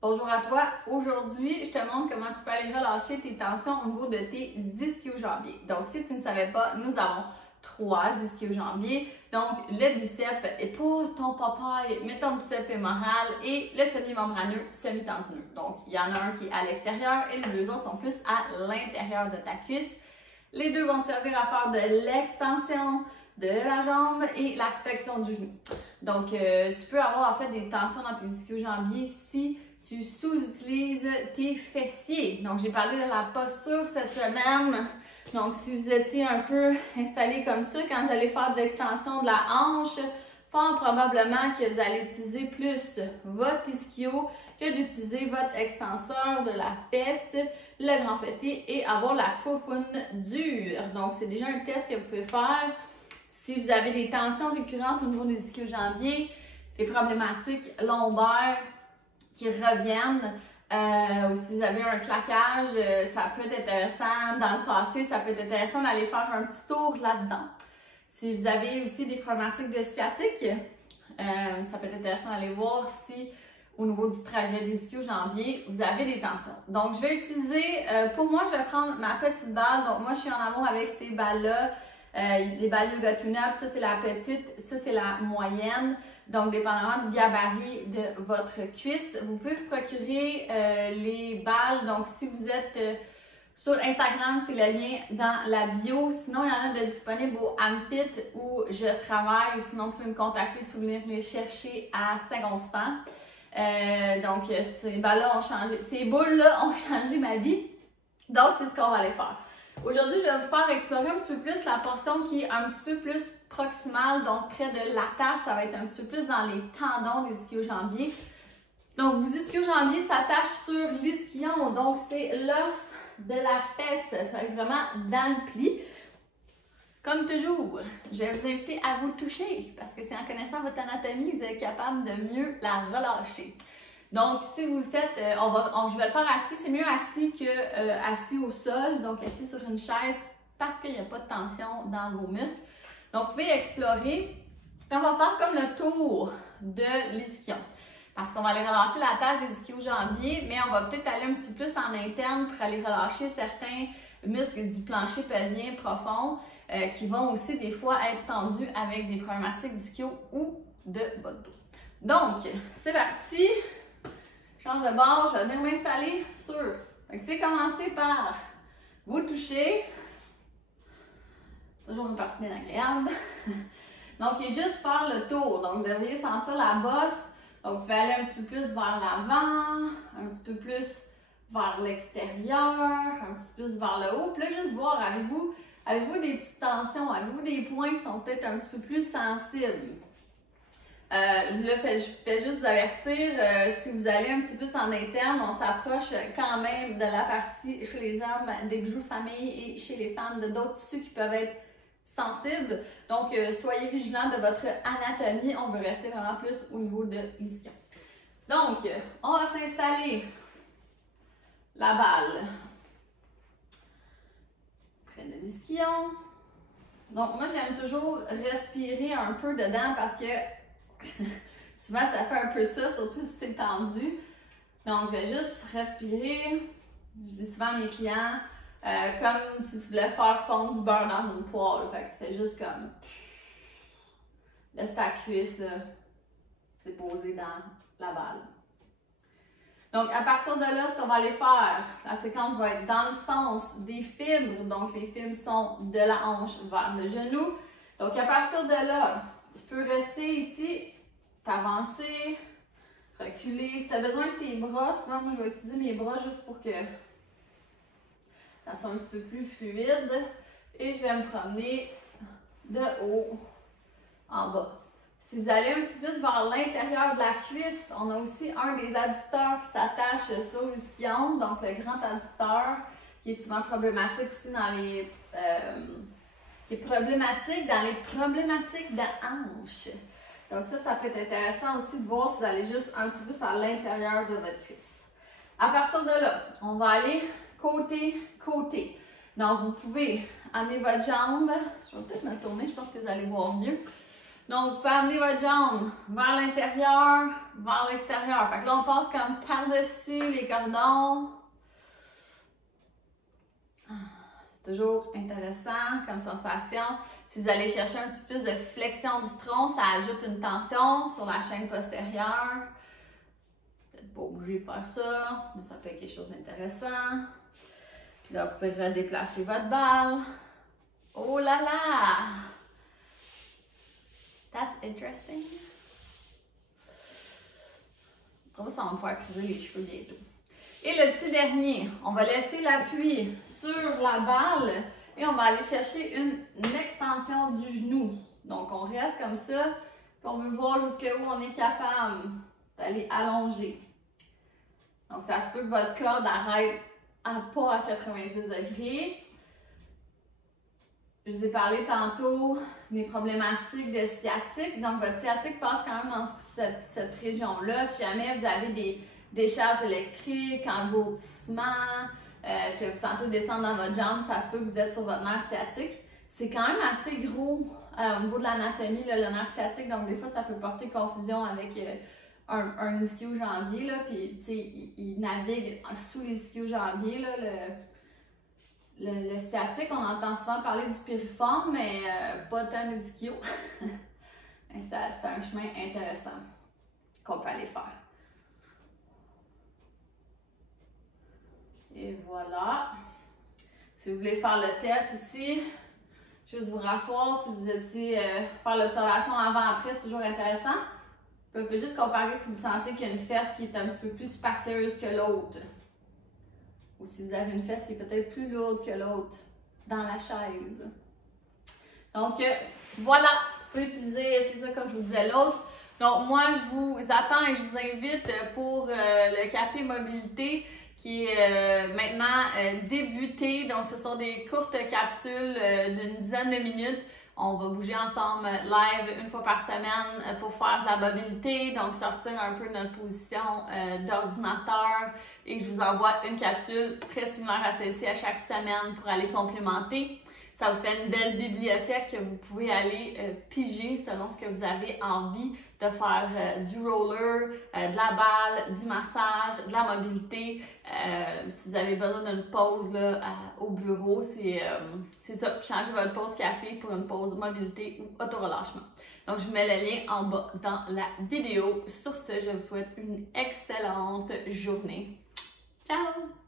Bonjour à toi. Aujourd'hui, je te montre comment tu peux aller relâcher tes tensions au niveau de tes ischio-jambiers. Donc, si tu ne savais pas, nous avons 3 ischio-jambiers. Donc, le biceps est pour ton papaye, mais ton biceps fémoral et le semi-membraneux, semi-tendineux. Donc, il y en a un qui est à l'extérieur et les deux autres sont plus à l'intérieur de ta cuisse. Les deux vont te servir à faire de l'extension de la jambe et la flexion du genou. Donc, tu peux avoir en fait des tensions dans tes ischio-jambiers si tu sous-utilises tes fessiers. Donc, j'ai parlé de la posture cette semaine. Donc, si vous étiez un peu installé comme ça, quand vous allez faire de l'extension de la hanche, fort probablement que vous allez utiliser plus votre ischio que d'utiliser votre extenseur de la fesse, le grand fessier et avoir la foufoune dure. Donc, c'est déjà un test que vous pouvez faire. Si vous avez des tensions récurrentes au niveau des ischio-jambiers, des problématiques lombaires qui reviennent, ou si vous avez un claquage, ça peut être intéressant dans le passé, ça peut être intéressant d'aller faire un petit tour là-dedans. Si vous avez aussi des problématiques de sciatique, ça peut être intéressant d'aller voir si au niveau du trajet des ischio-jambiers, vous avez des tensions. Donc, je vais utiliser, pour moi, je vais prendre ma petite balle. Donc, moi, je suis en amour avec ces balles-là. Les balles Yoga Tune-Up, ça c'est la petite, ça c'est la moyenne. Donc, dépendamment du gabarit de votre cuisse, vous pouvez vous procurer les balles. Donc, si vous êtes sur Instagram, c'est le lien dans la bio. Sinon, il y en a de disponibles au Ampit où je travaille. Ou sinon, vous pouvez me contacter si vous voulez les chercher à Saint-Constant. Donc, ces balles-là ont changé, ces boules-là ont changé ma vie. Donc, c'est ce qu'on va aller faire. Aujourd'hui, je vais vous faire explorer un petit peu plus la portion qui est un petit peu plus proximale, donc près de l'attache. Ça va être un petit peu plus dans les tendons des ischio-jambiers. Donc, vos ischio-jambiers s'attachent sur l'ischion, donc c'est l'os de la fesse, fait vraiment dans le pli. Comme toujours, je vais vous inviter à vous toucher parce que c'est en connaissant votre anatomie que vous êtes capable de mieux la relâcher. Donc, si vous le faites, je vais le faire assis, c'est mieux assis que assis au sol, donc assis sur une chaise parce qu'il n'y a pas de tension dans vos muscles. Donc, vous pouvez explorer. On va faire comme le tour de l'ischion parce qu'on va aller relâcher la tâche des ischio-jambiers, mais on va peut-être aller un petit peu plus en interne pour aller relâcher certains muscles du plancher pelvien profond qui vont aussi des fois être tendus avec des problématiques d'ischio ou de bas de dos. Donc, c'est parti! Change de bord, je vais venir m'installer sur. Donc, je vais commencer par vous toucher. Toujours une partie bien agréable. Donc, et juste faire le tour. Donc, vous devriez sentir la bosse. Donc, vous pouvez aller un petit peu plus vers l'avant, un petit peu plus vers l'extérieur, un petit peu plus vers le haut. Puis là, juste voir, avez-vous des petites tensions? Avez-vous des points qui sont peut-être un petit peu plus sensibles? Là, je fais juste vous avertir, si vous allez un petit peu plus en interne, on s'approche quand même de la partie chez les hommes des bijoux de famille et chez les femmes de d'autres tissus qui peuvent être sensibles. Donc, soyez vigilants de votre anatomie. On veut rester vraiment plus au niveau de l'ischion. Donc, on va s'installer la balle près de l'ischion. Donc, moi, j'aime toujours respirer un peu dedans parce que souvent, ça fait un peu ça, surtout si c'est tendu. Donc, je vais juste respirer. Je dis souvent à mes clients, comme si tu voulais faire fondre du beurre dans une poêle. Fait que tu fais juste comme... Laisse ta cuisse se déposer dans la balle. Donc, à partir de là, ce qu'on va aller faire, la séquence va être dans le sens des fibres. Donc, les fibres sont de la hanche vers le genou. Donc, à partir de là, tu peux rester ici, t'avancer, reculer. Si tu as besoin de tes bras, souvent moi je vais utiliser mes bras juste pour que ça soit un petit peu plus fluide. Et je vais me promener de haut en bas. Si vous allez un petit peu plus vers l'intérieur de la cuisse, on a aussi un des adducteurs qui s'attache sur l'ischion, donc le grand adducteur, qui est souvent problématique aussi dans les problématiques de hanche. Donc ça peut être intéressant aussi de voir si vous allez juste un petit peu à l'intérieur de votre cuisse. À partir de là, on va aller côté. Donc vous pouvez amener votre jambe, je vais peut-être me tourner, je pense que vous allez voir mieux. Donc, vous pouvez amener votre jambe vers l'intérieur, vers l'extérieur. Fait que là, on passe comme par-dessus les cordons. C'est toujours intéressant comme sensation. Si vous allez chercher un petit peu plus de flexion du tronc, ça ajoute une tension sur la chaîne postérieure. Peut-être pas obligé de faire ça, mais ça peut être quelque chose d'intéressant. Puis là, vous pouvez redéplacer votre balle. Oh là là! That's interesting. Après ça va me faire friser les cheveux bientôt. Et le petit dernier, on va laisser l'appui sur la balle et on va aller chercher une extension du genou. Donc, on reste comme ça, puis on veut voir jusqu'où on est capable d'aller allonger. Donc, ça se peut que votre corde arrête pas à 90 degrés. Je vous ai parlé tantôt des problématiques de sciatique. Donc, votre sciatique passe quand même dans cette région-là. Si jamais vous avez des décharges électriques, engourdissement, que vous sentez descendre dans votre jambe, ça se peut que vous êtes sur votre nerf sciatique. C'est quand même assez gros au niveau de l'anatomie, le nerf sciatique. Donc, des fois, ça peut porter confusion avec un ischio-jambier. Là, puis, tu sais, il navigue sous l'ischio-jambier. Le sciatique, on entend souvent parler du piriforme, mais pas tant l'ischio. C'est un chemin intéressant qu'on peut aller faire. Et voilà. Si vous voulez faire le test aussi, juste vous rasseoir. Si vous étiez faire l'observation avant-après, c'est toujours intéressant. Vous pouvez juste comparer si vous sentez qu'il y a une fesse qui est un petit peu plus spacieuse que l'autre. Ou si vous avez une fesse qui est peut-être plus lourde que l'autre dans la chaise. Donc, voilà. Vous pouvez utiliser, c'est ça comme je vous disais, l'autre. Donc, moi, je vous attends et je vous invite pour le café mobilité qui est maintenant débuté. Donc, ce sont des courtes capsules d'une dizaine de minutes. On va bouger ensemble live une fois par semaine pour faire de la mobilité, donc sortir un peu de notre position d'ordinateur. Et je vous envoie une capsule très similaire à celle-ci à chaque semaine pour aller complémenter. Ça vous fait une belle bibliothèque que vous pouvez aller piger selon ce que vous avez envie de faire du roller, de la balle, du massage, de la mobilité. Si vous avez besoin d'une pause là, au bureau, c'est ça, changez votre pause café pour une pause mobilité ou auto-relâchement. Donc, je vous mets le lien en bas dans la vidéo. Sur ce, je vous souhaite une excellente journée. Ciao!